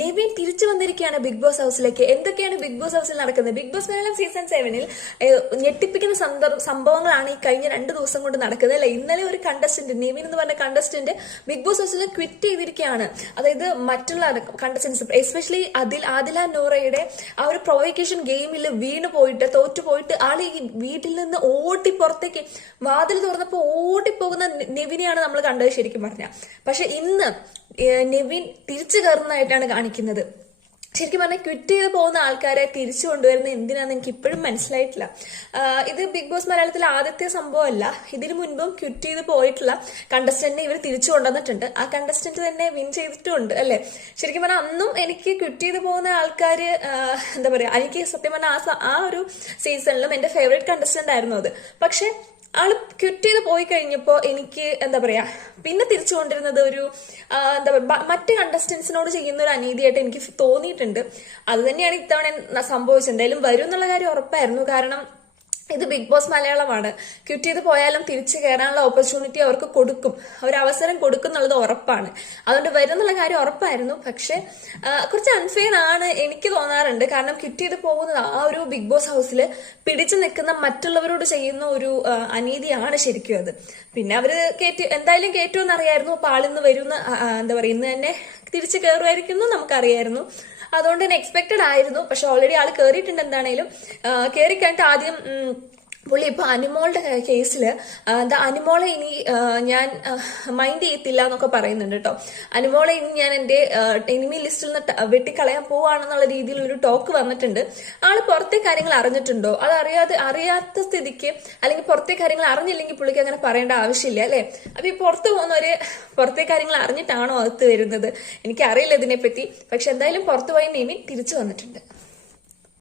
നിവിൻ തിരിച്ചു വന്നിരിക്കുകയാണ് big boss ഹൗസിലേക്ക്. എന്തൊക്കെയാണ് ബിഗ് ബോസ് ഹൗസിൽ നടക്കുന്നത്? ബിഗ് ബോസ് മലയാളം സീസൺ 7-ൽ ഞെട്ടിപ്പിക്കുന്ന സംഭവങ്ങളാണ് ഈ കഴിഞ്ഞ 2 ദിവസം കൊണ്ട് നടക്കുന്നത് അല്ലെ. ഇന്നലെ ഒരു കണ്ടസ്റ്റന്റ്, നിവിൻ എന്ന് പറഞ്ഞ കണ്ടസ്റ്റന്റ് ബിഗ് ബോസ് ഹൗസിൽ ക്വിറ്റ് ചെയ്തിരിക്കുകയാണ്. അതായത് മറ്റുള്ള കണ്ടസ്റ്റൻസ്, എസ്പെഷ്യലി ആദില നോറയുടെ ആ ഒരു പ്രൊവോക്കേഷൻ ഗെയിമിൽ വീണ് പോയിട്ട് തോറ്റുപോയിട്ട് ആള് ഈ വീട്ടിൽ നിന്ന് ഓടി പുറത്തേക്ക് വാതിൽ തുറന്നപ്പോൾ ഓടിപ്പോകുന്ന നിവിനെയാണ് നമ്മൾ കണ്ടത് ശരിക്കും പറഞ്ഞാൽ. പക്ഷെ ഇന്ന് നിവിൻ തിരിച്ചു കയറുന്നതായിട്ടാണ് കാണിക്കുന്നത്. ശരിക്കും പറഞ്ഞാൽ ക്വിറ്റ് ചെയ്ത് പോകുന്ന ആൾക്കാരെ തിരിച്ചു കൊണ്ടുവരുന്നത് എന്തിനാന്ന് എനിക്ക് ഇപ്പോഴും മനസ്സിലായിട്ടില്ല. ഇത് ബിഗ് ബോസ് മലയാളത്തിലെ ആദ്യത്തെ സംഭവമല്ല. ഇതിനു മുൻപും ക്വിറ്റ് ചെയ്ത് പോയിട്ടുള്ള കണ്ടസ്റ്റന്റിനെ ഇവർ തിരിച്ചു കൊണ്ടുവന്നിട്ടുണ്ട്. ആ കണ്ടസ്റ്റന്റ് തന്നെ വിൻ ചെയ്തിട്ടുമുണ്ട് അല്ലെ. ശരിക്കും പറഞ്ഞാൽ അന്നും എനിക്ക് ക്വിറ്റ് ചെയ്ത് പോകുന്ന ആൾക്കാര് എന്താ പറയാ, എനിക്ക് സത്യം പറഞ്ഞാൽ ആ ഒരു സീസണിലും എന്റെ ഫേവറേറ്റ് കണ്ടസ്റ്റന്റ് ആയിരുന്നു അത്. പക്ഷെ ആള് ക്വിറ്റ് ചെയ്ത് പോയി കഴിഞ്ഞപ്പോ എനിക്ക് എന്താ പറയാ, പിന്നെ തിരിച്ചു കൊണ്ടിരുന്നത് ഒരു എന്താ പറയാ, മറ്റ് കണ്ടസ്റ്റൻസിനോട് ചെയ്യുന്ന ഒരു അനീതിയായിട്ട് എനിക്ക് തോന്നിയിട്ടുണ്ട്. അത് തന്നെയാണ് ഇത്തവണ സംഭവിച്ചത്. എന്തായാലും വരും എന്നുള്ള കാര്യം ഉറപ്പായിരുന്നു. കാരണം ഇത് ബിഗ് ബോസ് മലയാളമാണ്. ക്വിറ്റ് ചെയ്ത് പോയാലും തിരിച്ചു കയറാനുള്ള ഓപ്പർച്യൂണിറ്റി അവർക്ക് കൊടുക്കും, ഒരു അവസരം കൊടുക്കും എന്നുള്ളത് ഉറപ്പാണ്. അതുകൊണ്ട് വരും എന്നുള്ള കാര്യം ഉറപ്പായിരുന്നു. പക്ഷെ കുറച്ച് അൺഫെയർ ആണ് എനിക്ക് തോന്നാറുണ്ട്. കാരണം ക്വിറ്റ് ചെയ്ത് പോകുന്നത് ആ ഒരു ബിഗ് ബോസ് ഹൗസിൽ പിടിച്ചു നിൽക്കുന്ന മറ്റുള്ളവരോട് ചെയ്യുന്ന ഒരു അനീതിയാണ് ശരിക്കും അത്. പിന്നെ അവര് എന്തായാലും കയറ്റുമെന്ന് അറിയായിരുന്നു. അപ്പൊ ആളിന്ന് വരുന്ന എന്താ പറയുക, ഇന്ന് തന്നെ തിരിച്ചു കയറുമായിരിക്കുന്നു നമുക്കറിയായിരുന്നു. അതുകൊണ്ട് തന്നെ എക്സ്പെക്ടഡ് ആയിരുന്നു. പക്ഷെ ഓൾറെഡി ആള് കയറിയിട്ടുണ്ട്. എന്താണേലും കയറി കഴിഞ്ഞിട്ട് ആദ്യം പുള്ളി ഇപ്പൊ അനുമോളുടെ കേസില് അനുമോളെ ഇനി ഞാൻ മൈൻഡ് ചെയ്യത്തില്ല എന്നൊക്കെ പറയുന്നുണ്ട് കേട്ടോ. അനുമോളെ ഇനി ഞാൻ എന്റെ എനിമി ലിസ്റ്റിൽ നിന്ന് വെട്ടിക്കളയാൻ പോവാണെന്നുള്ള രീതിയിലൊരു ടോക്ക് വന്നിട്ടുണ്ട്. ആള് പുറത്തെ കാര്യങ്ങൾ അറിഞ്ഞിട്ടുണ്ടോ? അത് അറിയാത്ത സ്ഥിതിക്ക്, അല്ലെങ്കിൽ പുറത്തെ കാര്യങ്ങൾ അറിഞ്ഞില്ലെങ്കിൽ പുള്ളിക്ക് അങ്ങനെ പറയേണ്ട ആവശ്യമില്ല അല്ലെ. അപ്പൊ ഈ പുറത്ത് പോകുന്നവര് പുറത്തെ കാര്യങ്ങൾ അറിഞ്ഞിട്ടാണോ അകത്ത് വരുന്നത്? എനിക്കറിയില്ല ഇതിനെപ്പറ്റി. പക്ഷെ എന്തായാലും പുറത്തു പോയി നിവിൻ തിരിച്ചു വന്നിട്ടുണ്ട്.